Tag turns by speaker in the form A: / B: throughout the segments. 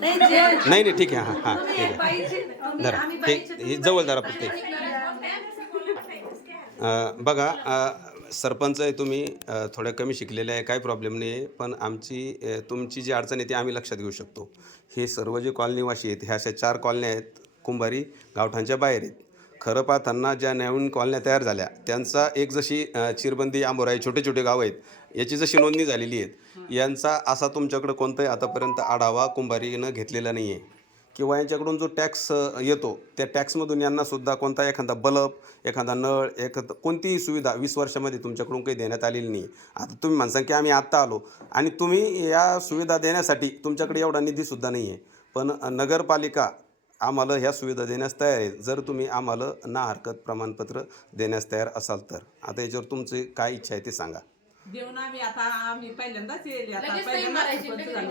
A: नाही
B: नाही नाही ठीक आहे हां हां ठीक आहे. धरा
A: आम्ही
B: हे हे जवळ धरा अं, बघा सरपंच आहे तुम्ही थोड्या कमी शिकलेले आहे काही प्रॉब्लेम नाही आहे पण आमची तुमची जी अडचण आहे ती आम्ही लक्षात घेऊ शकतो. हे सर्व जे कॉलनीवासी आहेत ह्या अशा चार कॉलन्या आहेत कुंभारी गावठांच्या बाहेर आहेत. खरं पाहताना ज्या नवीन कॉलन्या तयार झाल्या त्यांचा एक जशी चिरबंदी आंबोरा आहे छोटे छोटे गावं आहेत याची जशी नोंदणी झालेली आहेत यांचा असा तुमच्याकडं कोणताही आतापर्यंत आढावा कुंभारीनं घेतलेला नाही आहे किंवा यांच्याकडून जो टॅक्स येतो त्या टॅक्समधून यांनासुद्धा कोणता एखादा बल्ब एखादा नळ एखादा कोणतीही सुविधा वीस वर्षामध्ये तुमच्याकडून काही देण्यात आलेली नाही. आता तुम्ही म्हणसान की आम्ही आत्ता आलो आणि तुम्ही या सुविधा देण्यासाठी तुमच्याकडे एवढा निधीसुद्धा नाही आहे पण नगरपालिका आम्हाला ह्या सुविधा देण्यास तयार आहे जर तुम्ही आम्हाला ना हरकत प्रमाणपत्र देण्यास तयार असाल तर. आता याच्यावर तुमची काय इच्छा आहे ते सांगा.
C: देऊन आम्ही आता आम्ही पहिल्यांदाच येईल. आता
A: लगेच
C: पहिल्यांदाच
A: नाही
C: सरपंच झालो.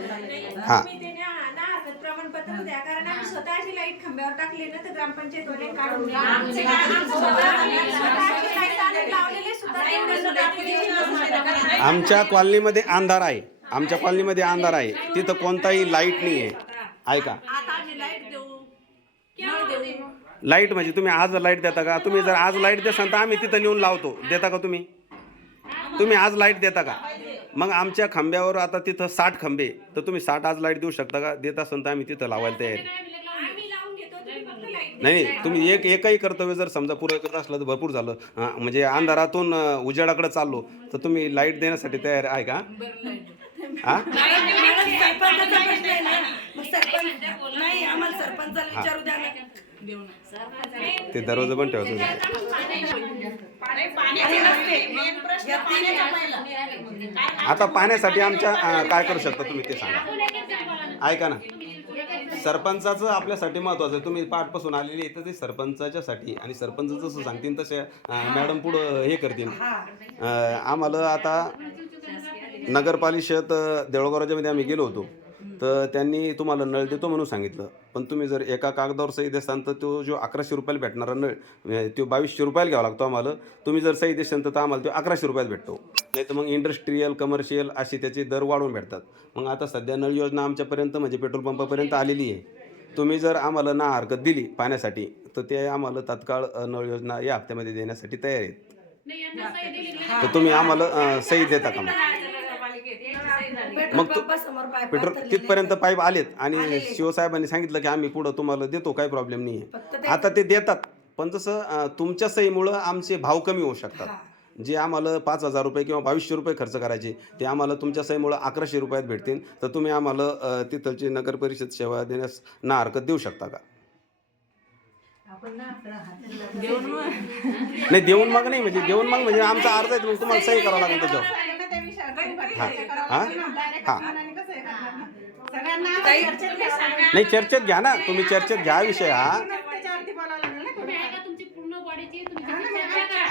B: हा.
D: तुम्ही ते ना- ना हरकत प्रमाणपत्र द्या. कारण आम्ही स्वतःची लाइट खांब्यावर टाकली ना तर ग्रामपंचायतवाले काढून दिली. आमचे काय- आम्ही स्वतः- स्वतःची लाइट आणून लावलेले सुद्धा तेवढे सुद्धा दिली.
B: आमच्या कॉलनीमध्ये अंधार आहे. आमच्या कॉलनीमध्ये अंधार आहे. तिथं कोणताही लाइट नाही आहे. ऐका.
C: आता आम्ही लाइट देऊ नळ देऊ
B: लाइट म्हणजे तुम्ही आज लाइट देता का? तुम्ही जर आज लाइट देसाल तर आम्ही तिथं नेऊन लावतो. देता का तुम्ही? तुम्ही आज लाइट देता का? मग आमच्या खांब्यावर आता तिथं साठ खांबे. तर तुम्ही साठ आज लाइट देऊ शकता का? देत असाल तर आम्ही तिथं लावायला तयार नाही नाही तुम्ही एक एकही कर्तव्य जर समजा पुरं करत असलं तर भरपूर झालं. हां, म्हणजे अंधारातून उजेडाकडे चाललो तर तुम्ही लाइट देण्यासाठी तयार आहे का? हां?
A: सरपंचाचा प्रश्न आहे ना. मग सरपंच नाही आम्हाला सरपंचाला विचारू द्या ना.
C: देऊ ना.
B: ते दरवाजा पण ठेवा तुम्ही आता पाण्यासाठी आमच्या अं, काय करू शकता तुम्ही ते सांगा. ऐका ना. सरपंचाचं आपल्यासाठी महत्वाचं आहे. तुम्ही पाठपासून आलेली आहे तर ते सरपंचाच्यासाठी आणि सरपंच जसं सांगतील तसे मॅडम पुढं हे करतील. अं, आम्हाला आता नगरपालिकेत देवळगावच्यामध्ये आम्ही गेलो होतो. तर त्यांनी तुम्हाला नळ देतो म्हणून सांगितलं. पण तुम्ही जर एका कागदावर सही देसाल तर तो जो अकराशे रुपयाला भेटणारा नळ तो बावीसशे रुपयाला घ्यावा लागतो आम्हाला. तुम्ही जर सही देशाल तर आम्हाला तो अकराशे रुपयाला भेटतो. नाही तर मग इंडस्ट्रीयल कमर्शियल असे त्याचे दर वाढवून भेटतात. मग आता सध्या नळ योजना आमच्यापर्यंत म्हणजे पेट्रोल पंपापर्यंत आलेली आहे. तुम्ही जर आम्हाला ना हरकत दिली पाण्यासाठी तर ते आम्हाला तात्काळ नळ योजना या हप्त्यामध्ये देण्यासाठी तयार आहेत. तर तुम्ही आम्हाला सही देता का मग?
A: पेट्रोल
B: मग तू-
A: पंपासमोर पाय
B: पेट्रोल
A: पाथरलेले
B: तिथपर्यंत पाईप आलेत आणि
A: आलेले.
B: शिवसाहेबांनी सांगितलं की आम्ही पुढं तुम्हाला देतो काही प्रॉब्लेम नाही
A: फक्त
B: आहे
A: ते-
B: आता ते देतात पण जसं अ, तुमच्या सहीमुळं आमचे भाव कमी होऊ शकतात. जे आम्हाला पाच हजार रुपये किंवा बावीसशे रुपये खर्च करायचे ते आम्हाला तुमच्या सहीमुळं अकराशे रुपयात भेटतील. तर तुम्ही आम्हाला अ, तिथलची नगर परिषद सेवा देण्यास ना हरकत देऊ शकता का?
C: देऊन मग.
B: नाही देऊन मग नाही म्हणजे देऊन मग म्हणजे आमचा अर्ज आहे मग तुम्हाला सही करावं लागेल त्याच्यावर. हां. हां? नाही चर्चेत घ्या ना. तुम्ही चर्चेत घ्या विषय हा.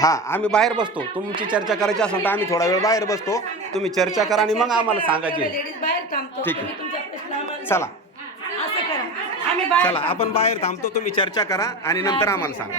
B: हा आम्ही बाहेर बसतो. तुमची चर्चा करायची असेल तर आम्ही थोडा वेळ बाहेर बसतो. तुम्ही चर्चा करा आणि मग आम्हाला सांगायची.
A: लेडीज बाहेर थांबतो.
B: ठीक आहे.
A: तुम्ही तुमचा प्रश्न आम्हाला
B: चला.
A: असं करा. आम्ही बाहेर
B: चला आपण बाहेर थांबतो. तुम्ही चर्चा करा आणि नंतर आम्हाला सांगा.